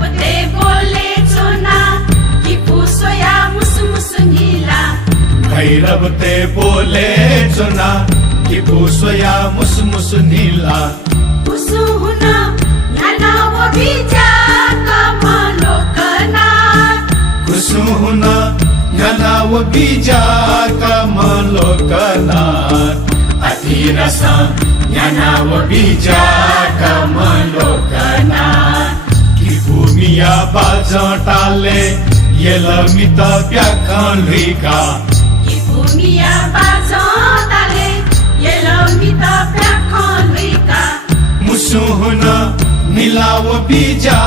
भैरवते बोले चोना कि पुसोया मुसमुसु नीला भैरवते बोले चोना कि पुसोया मुसमुसु नीला पुसु हुन याना वो बीजा कमलोकना कुसु हुन याना वो बीजा कमलोकना अतिरसा याना वो बीजा कमलोकना कि भूमिया बाजटाले येलमित प्याखन लुइका कि भूमिया बाजटाले येलमित प्याखन लुइका मुसु हुन मिलाव बीजा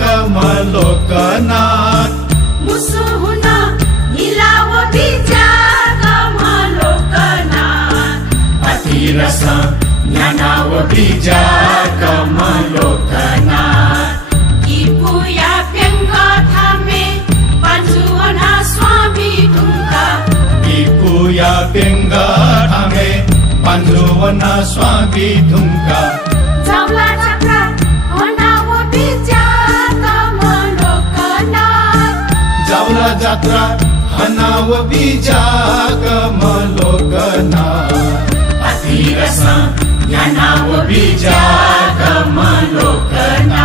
कमलोकना मुसु हुन मिलाव बीजा कमलोकना अतिरसा यानाव बीजा कमलोकना कि पुया पेंग थामे पांजुवना स्वामी ढुंगा कि पुया पेंग थामे पांजुवना स्वामी ढुंगा जावला जात्रा हनाव बीजा कमलोकना जावला जात्रा हनाव बीजा कमलोकना अतिरसा यानाव बीजा कमलोकना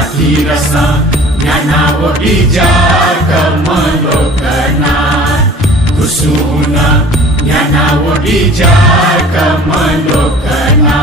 अतिरसा यानाव बीजा कमलोकना कुसु हुन यानाव बीजा कमलोकना